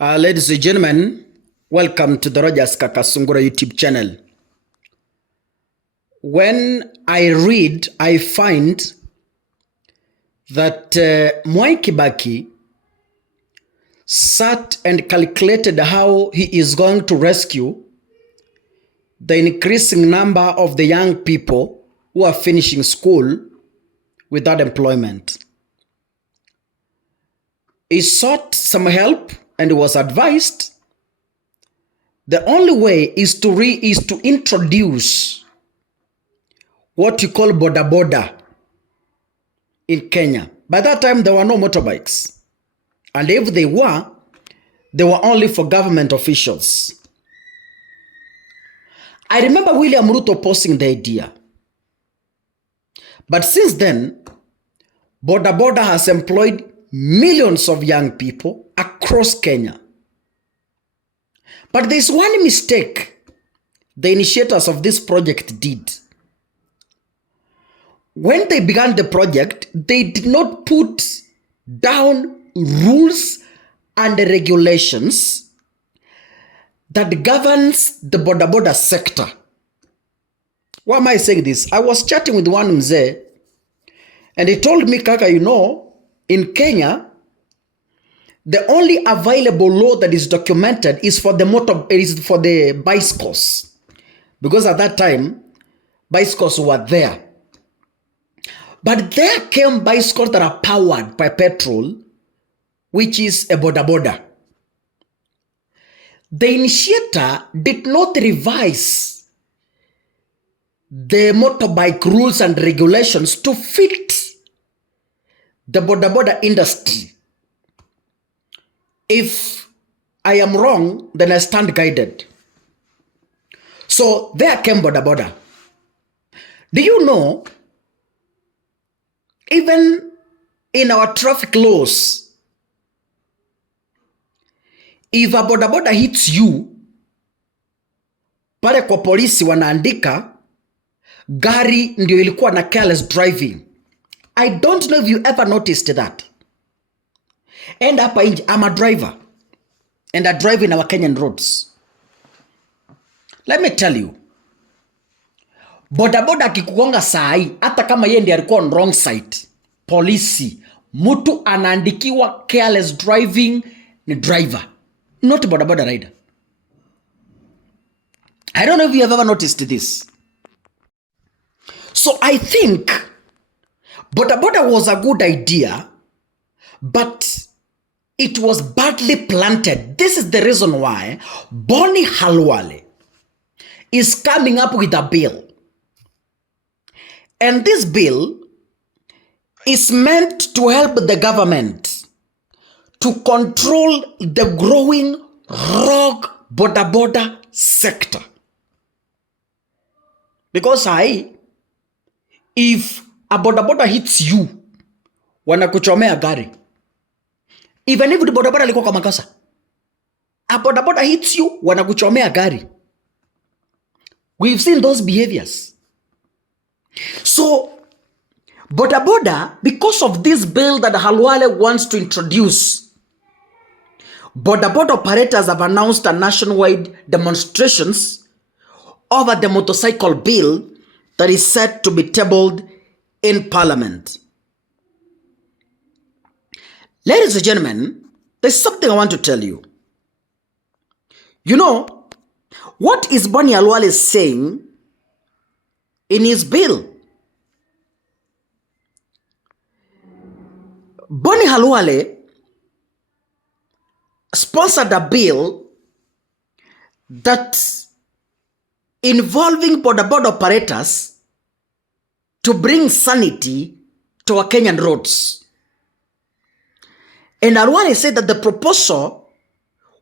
Ladies and gentlemen, welcome to the Rogers Kakasungura YouTube channel. When I read, I find that Mwai Kibaki sat and calculated how he is going to rescue the increasing number of the young people who are finishing school without employment. He sought some help and was advised the only way is to introduce what you call Boda Boda in Kenya. By that time, there were no motorbikes. And if they were only for government officials. I remember William Ruto posting the idea. But since then, Boda Boda has employed millions of young people across Kenya. But there's one mistake the initiators of this project did. When they began the project, they did not put down rules and regulations that governs the Boda Boda sector. Why am I saying this? I was chatting with one mzee, and he told me, Kaka, in Kenya, the only available law that is documented is for the bicycles. Because at that time, bicycles were there. But there came bicycles that are powered by petrol, which is a Boda Boda. The initiator did not revise the motorbike rules and regulations to fit the Boda Boda industry. If I am wrong, then I stand guided. So there came Boda Boda. Do you know, even in our traffic laws, if a Boda Boda hits you, pale kwa polisi wanaandika gari ndio ilikuwa na careless driving. I don't know if you ever noticed that. And hapa inji, I'm a driver. And I drive in our Kenyan roads. Let me tell you. Boda Boda akikugonga sahi, hata kama yeye ndiye alikuwa on wrong side, polisi, mtu anaandikiwa careless driving ni driver, not Boda Boda rider. I don't know if you have ever noticed this. So I think Boda Boda was a good idea, but it was badly planted. This is the reason why Boni Halwale is coming up with a bill. And this bill is meant to help the government to control the growing rogue Boda Boda sector. Because if a Boda Boda hits you, wanakuchomea gari. Even if the Boda Boda liko kwa makasa, a Boda Boda hits you, wanakuchomea gari. We've seen those behaviors. So, Boda Boda, because of this bill that Halwale wants to introduce, Boda Boda operators have announced a nationwide demonstrations over the motorcycle bill that is set to be tabled in Parliament. Ladies and gentlemen, there's something I want to tell you. You know, what is Boni Halwale saying in his bill? Boni Halwale sponsored a bill that involving Boda Boda operators to bring sanity to our Kenyan roads. And Halwale said that the proposal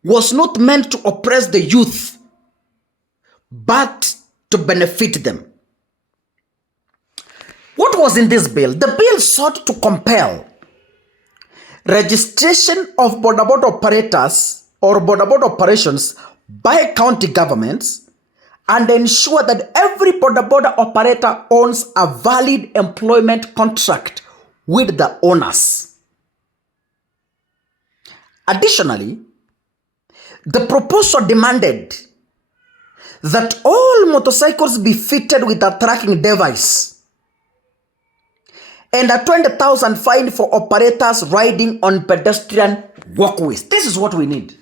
was not meant to oppress the youth, but to benefit them. What was in this bill? The bill sought to compel registration of Boda Boda operators or Boda Boda operations by county governments and ensure that every Boda Boda operator owns a valid employment contract with the owners. Additionally, The proposal demanded that all motorcycles be fitted with a tracking device and a 20,000 fine for operators riding on pedestrian walkways. This is what we need.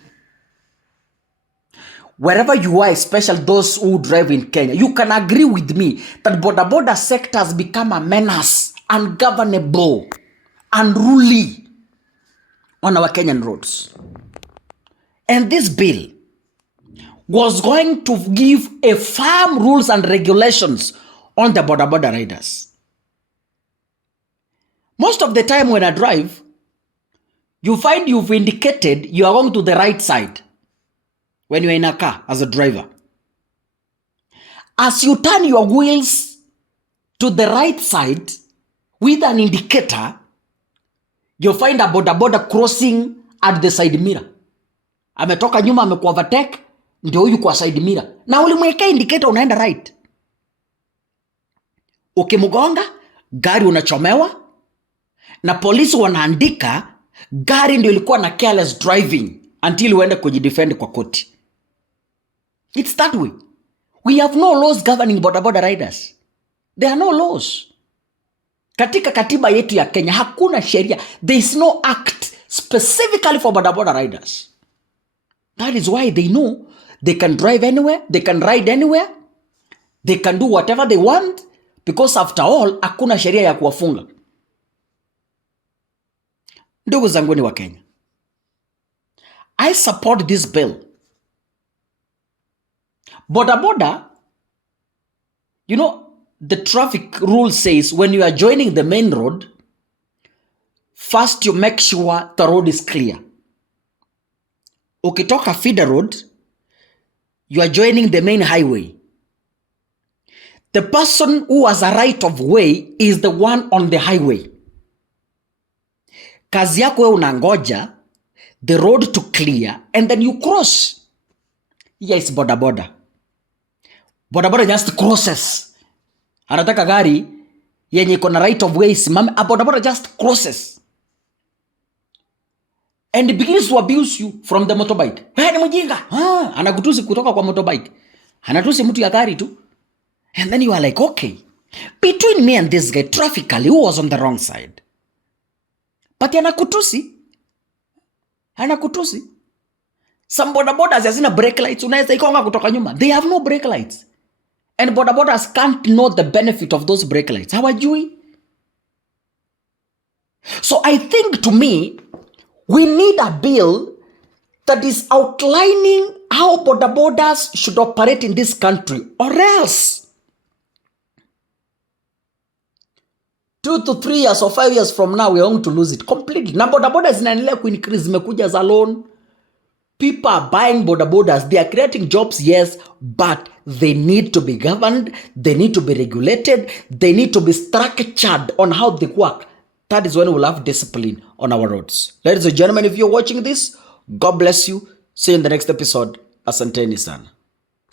Wherever you are, especially those who drive in Kenya, you can agree with me that Boda Boda sector has become a menace, ungovernable, unruly on our Kenyan roads. And this bill was going to give a firm rules and regulations on the Boda Boda riders. Most of the time when I drive, you find you've indicated you are going to the right side when you're in a car as a driver. As you turn your wheels to the right side with an indicator, you find a Boda Boda crossing at the side mirror. Ametoka nyuma, amekuovertake, ndio huyu kwa side mirror. Na ulimwekea indicator unaenda right. Ukimgonga, gari unachomewa, na polisi wanaandika gari ndio ilikuwa na careless driving until uende kujidefend kwa koti. It's that way. We have no laws governing Boda Boda riders. There are no laws. Katika katiba yetu ya Kenya hakuna sheria. There is no act specifically for Boda Boda riders. That is why they know they can drive anywhere, they can ride anywhere, they can do whatever they want, because after all hakuna sheria ya kuwafunga. Ndugu zanguni wa Kenya, I support this bill. Boda Boda, you know, the traffic rule says when you are joining the main road, first you make sure the road is clear. Ukitoka feeder road, you are joining the main highway. The person who has a right of way is the one on the highway. Kazi yako wewe unangoja the road to clear and then you cross. Yes, Boda Boda. Boda Boda just crosses. Anataka gari yenye iko na right of way simame, a Boda Boda just crosses. And he begins to abuse you from the motorbike. Hey, ni mjinga. Anakutusi kutoka kwa motorbike. Anatusi mtu ya gari tu. And then you are like, okay. Between me and this guy, traffically, who was on the wrong side? But anakutusi. Some Boda Bodas hazina brake lights. Unaweza ikonga kutoka nyuma. They have no brake lights. And Boda Bodas can't know the benefit of those brake lights. Hawajui. So I think, to me, we need a bill that is outlining how Boda Bodas should operate in this country, or else 2 to 3 years or 5 years from now, we are going to lose it completely. Na Boda Bodas zinaendelea kuincrease, zimekuja za loan. People are buying Boda Bodas. They are creating jobs, yes, but they need to be governed. They need to be regulated. They need to be structured on how they work. That is when we'll have discipline on our roads. Ladies and gentlemen, if you're watching this, God bless you. See you in the next episode. Asanteni sana.